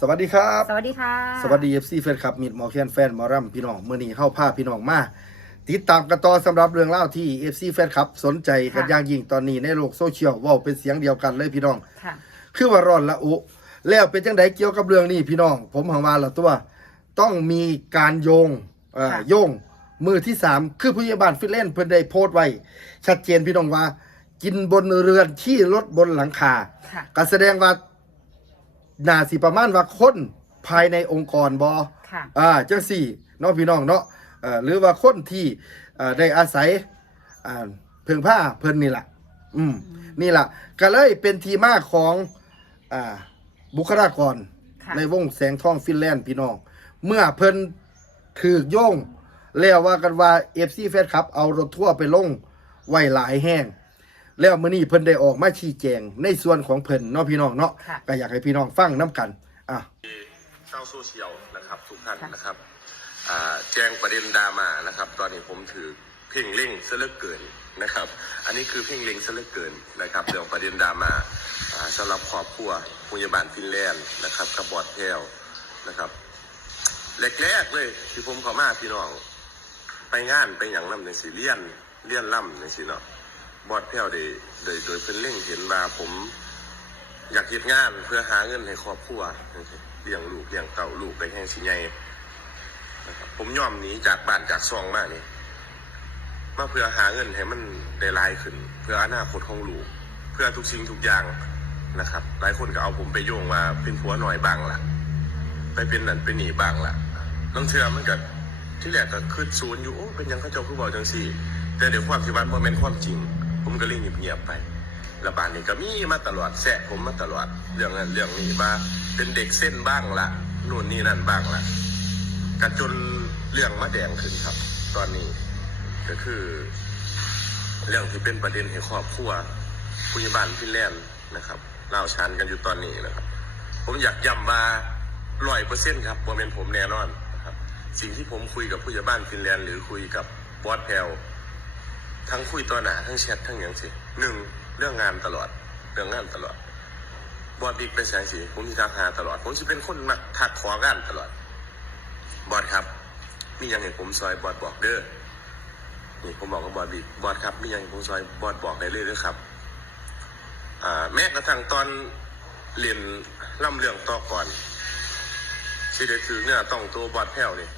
สวัสดีครับ สวัสดีค่ะ สวัสดีเอฟซีแฟนคลับมิดหมอแคนแฟนหมอรัมพี่น้องเมื่อนี้เข้าภาพพี่น้องมา ติดตามกันต่อสำหรับเรื่องเล่าวที่เอฟซีแฟนคลับสนใจกันอย่างยิ่งตอนนี้ในโลกโซเชียลเว่าเป็นเสียงเดียวกันเลยพี่น้อง ค่ะ คือว่าร้อนละอุ แล้วเป็นจังไดเกี่ยวกับเรื่องนี้พี่น้อง ผมหังมาละตัวต้องมีการโยงเอ่อค่ะ โยงมือที่สามคือผู้ใหญ่บ้านฟินแลนด์เพิ่นได้โพสต์ไว้ ชัดเจนพี่น้องว่า กินบนเรือนที่รถบนหลังคา ค่ะ ก็แสดงว่า น่าสิประมาณว่าคนภายในองค์กรบอค่ะ อ่าจังสี่เนาะพี่น้องเนาะเอ่อหรือว่าคนที่เอ่อได้อาศัยอ่าเพิ่งผ้าเพิ่นนี่แหละอืมนี่แหละก็เลยเป็นทีมาของอ่าบุคลากร ค่ะ ในวงแสงทองฟินแลนด์พี่น้อง เมื่อเพิ่นถือโยงแล้วว่ากันว่าเอฟซีแฟนครับ เอารถทั่วร์ไปลงไว้หลายแห้ง แล้วมื้อนี้เพิ่นได้ออกมาชี้แจงในส่วนของเพิ่นเนาะพี่น้องเนาะค่ะ ก็อยากให้พี่น้องฟังน้กันอะเจ้าโซเชียลนะครับทุกท่านค่ะนะครับอ่าแจ้งประเด็นดราม่านะครับ ตอนนี้ผมถือเพ่งเล่งซะเหลือเกินนะครับ อันนี้คือเพ่งเล็งซะเหลือเกินนะครับเรื่องประเด็นดราม่าอ่าสำหรับครอบครัวพยาบาลฟินแลนด์นะครับกับบอดแพลวนะครับแรกๆเลยที่ผมเข้ามาพี่น้อง ไปงานไปอย่างน้ำในสีเลียนเลียนล่ำในสีเนาะ บอดแพลวได้โดยโดยเพิ่นเล่งเห็นมาผม อยากเฮ็ดงานเพื่อหาเงินให้ครอบครัวเลี้ยงลูกเลี้ยงเต่าลูกไปแห่งสิใหญ่นะครับผมยอมหนีจากบ้านจากซองมานี่มาเพื่อหาเงินให้มันได้หลายขึ้น เพื่ออนาคตของลูก เพื่อทุกสิ่งทุกอย่างนะครับ หลายคนก็เอาผมไปโยงว่าเป็นผัวหน่อยบ้างล่ะ ไปเป็นนั่นเป็นนี่บ้างล่ะน้องเชื่อมันก็ที่แรกก็คือศูนย์อยู่เป็นยังเขาเจ้าคือบอกจังสี่ แต่เดี๋ยวความที่ว่ามันเป็นความจริง ผมก็เลยเงียบๆไประบาดนี่ก็มีมาตลอดแสะผมมาตลอดเรื่องนั้นเรื่องนี้ว่าเป็นเด็กเส้นบ้างละนู่นนี่นั่นบ้างละกันจนเรื่องมาแดงขึ้นครับ ตอนนี้ก็คือ เรื่องที่เป็นประเด็นให้ครอบครัวผู้ใหญ่บ้านฟินแลนด์นะครับเล่าชานกันอยู่ตอนนี้นะครับ ผมอยากย้ำว่าร้อยเปอร์เซ็นต์ครับว่าเป็นผมแน่นอนนะครับ สิ่งที่ผมคุยกับผู้ใหญ่บ้านฟินแลนด์หรือคุยกับบอสแพล ทั้งคุยต่อหนาทั้งแชททั้งอย่างสิหนึ่งเรื่องงานตลอด เรื่องงานตลอดบอดบิ๊กเป็นแสงสีผมมีทักหาตลอด ผมจะเป็นคนมักทักของานตลอด บอดครับ มีหยังให้ผมซอยบอดบอกเด้อนี่ผมบอกกับบอดบิ๊กบอดครับ มีหยังให้ผมซอยบอดบอกได้เลยด้อครับอ่าแม้กระทั่งตอนเรียนล่ำเรื่องต่อก่อนที่ได้ถือเนี่ยต้องตัวบอดแพ้วเนี่ย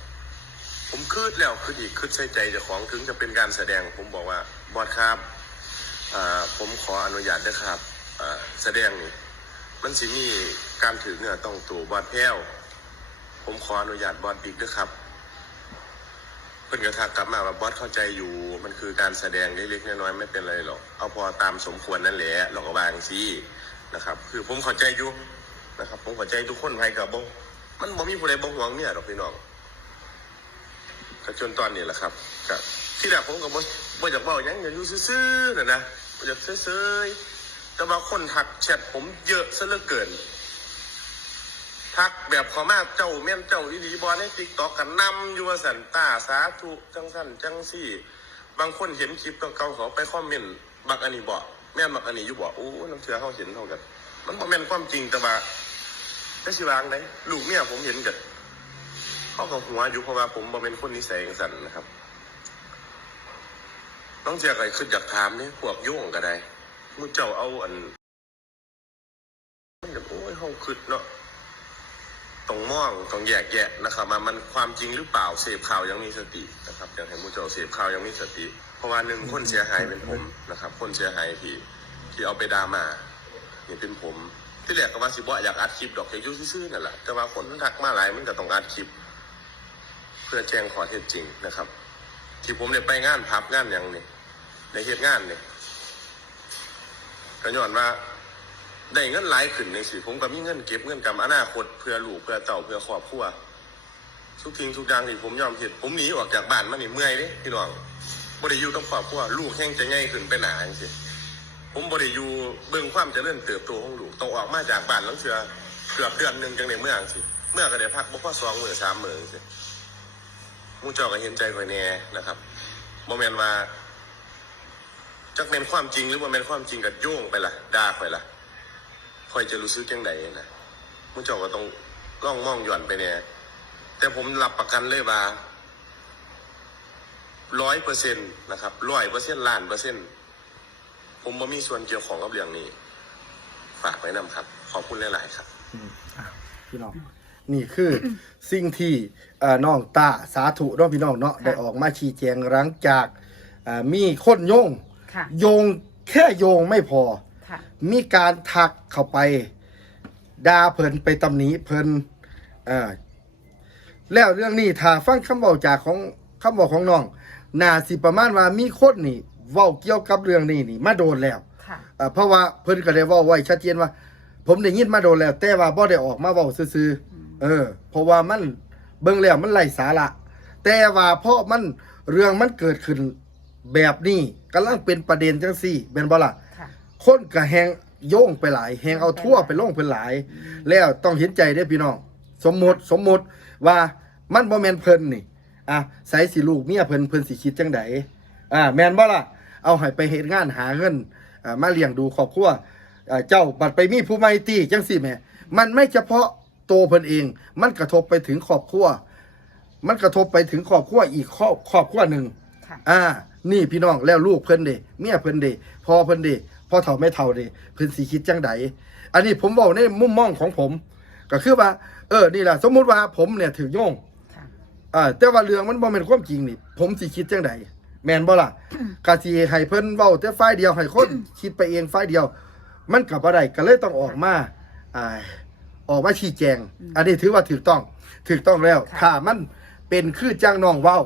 ผมคืดแล้วคืดอีกคืดใส่ใจเจ้าของถึงจะเป็นการแสดง ผมบอกว่าบอสครับผมขออนุญาตด้วยครับแสดงนี่มันสิมีการถือเนื้อต้องตัวบอสแพ้วผมขออนุญาตบอสบิ๊กด้วยครับ เพิ่อนกระทักกลับมาว่าบอสเข้าใจอยู่มันคือการแสดงเล็กๆน้อยๆไม่เป็นไรหรอกเอาพอตามสมควรนั่นแหละเราก็วางซี่นะครับ คือผมเข้าใจอยู่นะครับ ผมเข้าใจทุกคนให้กับบงมันบ่มีผู้ใดบ่หวงเมียหรอกพี่น้อง ก็จนตอนนี้แหละครับก็ที่แรกผมก็บ่บ่อยากบอกยังอยากอยู่ซื่อๆน่ะนะบ่อยากซื่อๆแต่ว่าคนทักแชทผมเยอะซะเหลือเกินทักแบบขอมาเจ้าแม่นเจ้าอีหลีบอลในติ๊กต็อกกันนำอยู่ว่าสันตาสาธุจังสันจังสี่ บางคนเห็นคลิปเก่าๆเขาไปคอมเมนต์บักอันนี้บอกแม่นบักอันนี้อยู่บอกโอ้น้ำเชื่อเขาเห็นเท่ากัน มันบ่แม่นความจริงแต่ว่าได้สิวางไหนลูกเนี่ยผมเห็นกัน เข้ากับหัวอยู่เพราะว่าผมบ่เป็นคนนิสัยจังสันนะครับต้องเจออะไรคืออยากถามเนี่ยพวกโย่งก็ได้มุเจ้าเอาอันมันโอ้ยเฮาคึดเนาะต้องมองต้องแยกแยะนะครับมามันความจริงหรือเปล่าเสพข่าวยังมีสตินะครับอยากให้มุเจ้าเสพข่าวยังมีสติ เพราะว่าหนึ่งคนเสียหายเป็นผมนะครับ คนเสียหายที่ที่เอาไปดาม่านี่เป็นผมที่แรกก็ว่าสิบ่อยากอัดคลิปดอกอยากยู่ซื่อๆนั่นแหละแต่ว่าคนมันทักมาหลายมันก็ต้องอัดคลิป พื่อแจ้งข้อเท็จจริงนะครับ ที่ผมได้ไปงานพับงานอย่างนี้ในเหตุงานเนี่ยก็ย้อนว่าได้เงินหลายขึ้นในสิผมก็มีเงินเก็บเงินกำอนาคตเพื่อลูกเพื่อเต่าเพื่อครอบครัวทุกทิ้งทุกอย่างที่ผมยอมเห็นผมหนีออกจากบ้านมานี่เมื่อยเด้พี่น้องบ่ได้อยู่กับครอบครัวลูกแห้งจะง่ายขึ้นไปหนาจังซี่ผมบ่ได้อยู่เบิ่งความจะเริญเติบโตของลูกต้องออกมาจากบ้านแล้วเชือเกือบเดือนหนึ่งจังได้เมื่อจังซี่เมื่อก็ได้พักบ่พอสองมือสามมือจั งซี่หมูเจ้าก็เห็นใจข่อยแน่นะครับโมเมนว่าจักเป็นความจริงหรือว่าเป็นความจริงกับโยงไปละด่าข่อยละข่อยจะรู้สึกยังไงนะหมูเจ้าก็ต้องล่องมองหย่อนไปเนี่ยแต่ผมรับประกันเลยว่าร้อยเปอร์เซ็นต์นะครับร้อยเปอร์เซ็นต์ล้านเปอร์เซ็นต์ผมบ่มีส่วนเกี่ยวของกับเรื่องนี้ ฝากไว้นำครับ ขอบคุณหลาย ๆ ครับอืมอะพี่น้อง นี่คือสิ่งที่เอ่อน้องตาสาธุเน้องพี่น้องเนาะค่ะได้ออกมาชี้แจงหลังจากเอ่อมีคนโยงค่ะโยงแค่โยงไม่พอค่ะมีการทักเข้าไปด่าเพิ่นไปตำหนิเพิ่นเอ่อแล้วเรื่องนี้ถ้าฟังคำบอกจากของคำบอกของน้องน่าสิประมาณว่ามีคนนี่เว้าเกี่ยวกับเรื่องนี้นี่ มาโดนแล้วค่ะอ่าเพราะว่าเพิ่นก็ได้เว้าไว้ชัดเจนว่า ผมได้ยินมาโดนแล้ว แต่ว่าบ่ได้ออกมาเว้าซื่อๆ เออ เพราะว่ามันเบิ่งแล้วมันไร้สาระ แต่ว่าเพราะมันเรื่องมันเกิดขึ้นแบบนี้กำลังเป็นประเด็นจังซี่แม่นบ่ล่ะค่ะ คนก็แหงโยงไปหลายแหงเอาทั่วไปลงไปหลาย แล้วต้องเห็นใจเด้อพี่น้อง สมมุติสมมุติว่ามันบ่แม่นเพิ่นนี่อะใส่สิลูกเมียเพิ่นเพิ่นสิคิดจังไดอ่าแม่นบ่ล่ะ เอาให้ไปเฮ็ดงานหาเงินอ่ามาเลี้ยงดูครอบครัวอ่าเจ้าบัดไปมีผู้ใหม่ตีจังซี่แหม่มันไม่เฉพาะ ตัวเพิ่นเอง มันกระทบไปถึงครอบครัว มันกระทบไปถึงครอบครัวอีกครอบครอบครัวหนึ่งค่ะอ่า นี่พี่น้องแล้วลูกเพิ่นเด้เมียเพิ่นเด้พ่อเพิ่นเด้พ่อเฒ่าแม่เฒ่าเด้เพิ่นสิคิดจังใดอันนี้ผมเว้าในมุมมองของผม ก็คือว่า เออนี่ล่ะสมมุติว่าผมเนี่ยถือโยงค่ะอ่าแต่ว่าเรื่องมันบ่แม่นความจริงนี่ ผมสิคิดจังใดแม่นบ่ล่ะกะสิให้เพิ่นเว้าแต่ฝ่ายเดียวให้คนคิดไปเองฝ่ายเดียว มันก็บ่ได้ก็เลยต้องออกมาอ่า ออกมาชี้แจง อันนี้ถือว่าถูกต้องถูกต้องแล้วค่ะถ้ามันเป็นคือจ้างน้องเว้า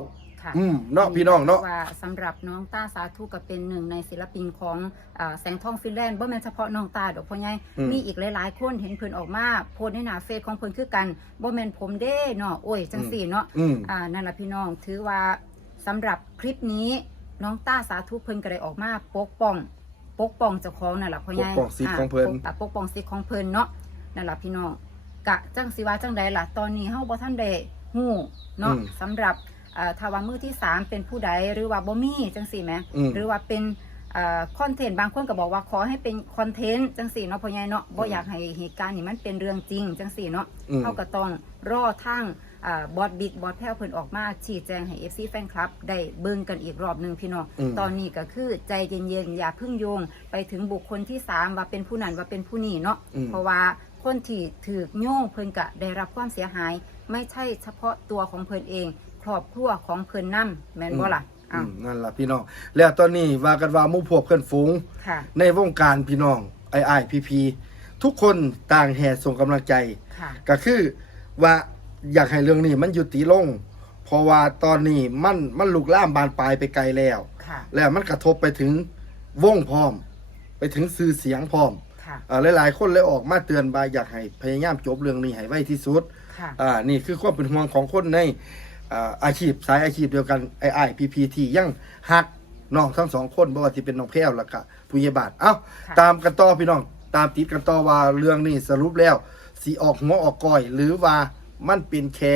ค่ะอืมเนาะพี่น้องเนาะ ว่าสำหรับน้องต้าสาธุก็เป็นหนึ่งในศิลปินของอาแสงทองฟินแลนด์บ่แม่นเฉพาะน้องตาดอกพ่อใหญ่อืมมีอีกหลายๆ คนเห็นเพิ่นออกมาโพสต์ในหน้าเฟซของเพิ่นคือกันบ่แม่นผมเด้เนาะโอ้ยจังสี่เนาะ อืม อ่านั่นล่ะพี่น้องถือว่าสำหรับคลิปนี้น้องต้าสาธุเพิ่นก็ได้ออกมาปกป้อง ปกป้องเจ้าของนั่นล่ะพ่อใหญ่ปกป้องสิทธิ์ของเพิ่นปกอ่าปกป้องสิทธิ์ของเพิ่นเนาะ นั่นล่ะพี่น้องกะจังสิว่าจังใดล่ะตอนนี้เฮาบ่ทันได้ฮู้เนาะอืมสำหรับอ่าถ้าว่ามือที่สามเป็นผู้ใดหรือว่าบ่มีจังสี่แหมอืม หรือว่าเป็นคอนเทนต์บางคนก็บอกว่าขอให้เป็นคอนเทนต์จังสี่เนาะพ่อใหญ่เนาะบ่อยากให้เหตุการณ์นี่มันเป็นเรื่องจริงจังสี่เนาะ อืม เขาก็ต้องรอทั้งอ่าบอดบิดบอดแพ้วเพิ่นออกมาชี้แจงให้ FC แฟนคลับ ได้เบิ่งกันอีกรอบหนึ่งพี่น้องอืม ตอนนี้ก็คือใจเย็นๆ อย่าเพึ่งโยง ไปถึงบุคคลที่ 3 ว่าเป็นผู้นั้นว่าเป็นผู้นี้เนาะอืม เพราะว่า คนที่ถือโยงเพิ่นก็ได้รับความเสียหาย ไม่ใช่เฉพาะตัวของเพิ่นเอง ครอบครัวของเพิ่นนํแม่นบ่ล่ะอือ้าวมนั่นล่ะพี่น้อง แล้วตอนนี้ว่ากันว่าหมู่พวกเพื่อนฝูง ค่ะ ในวงการพี่น้องไอ้ไอ้พีพีทุกคนต่างแห่ส่งกำลังใจ ค่ะ ก็คือว่าอยากให้เรื่องนี้มันยุติลง เพราะว่าตอนนี้มันมันลุกล่ามบานปลายไปไกลแล้ว ค่ะ แล้วมันกระทบไปถึงวงพร้อม ไปถึงสื่อเสียงพร้อม ค่ะอ่าหลายๆ คนเลยออกมาเตือนบาอยากให้พยายามจบเรื่องนี้ให้ไวที่สุดค่ะอ่านี่คือความเป็นห่วงของคนในอ่าอาชีพสายอาชีพเดียวกันไอ้ไอ้พีพีทียังหักน้องทั้งสองคนบ่ว่าที่เป็นน้องแพ้วแล้วก็ผู้ใหญ่บ้านเอ้าค่ะตามกันต่อพี่น้องตามติดกันต่อว่าเรื่องนี้สรุปแล้วสีออกหัวออกก้อย หรือว่ามันเป็นแค่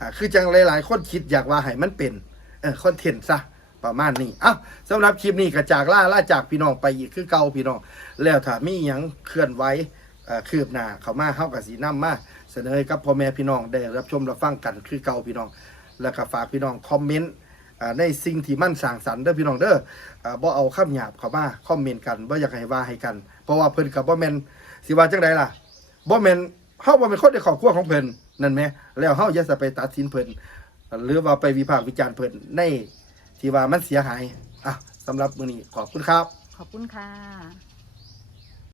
อ่าคือจังหลายๆ คนคิดอยากว่าให้มันเป็นเออคอนเทนต์ซะ ประมาณนี้อ้าสำหรับคลิปนี้ก็จากล่าล่าจากพี่น้องไปอีกคือเก่าพี่น้อง แล้วถ้ามีหยังเคลื่อนไหวคืบหน้าเขามาเฮากับสีน้ำมาเสนอให้กับพ่อแม่พี่น้องได้รับชมรับฟังกันคือเก่าพี่น้อง แล้วก็ฝากพี่น้องคอมเมนต์ในสิ่งที่มั่นสร้างสรรค์เด้อพี่น้องเด้อบ่เอาคำหยาบเข้ามาคอมเมนต์กันบ่อยากให้ว่าให้กัน เพราะว่าเพิ่นก็บ่แมนสิว่าจังไดล่ะบ่แมนเฮาบ่เป็นคนในครอบครัวของเพิ่นนั่นแหมแล้วเฮาอย่าจะไปตัดสินเพิ่นหรือว่าไปวิพากษ์วิจารณ์เพิ่นใน ที่ว่ามันเสียหายอะสำหรับมื้อนี้ขอบคุณครับ ขอบคุณค่ะ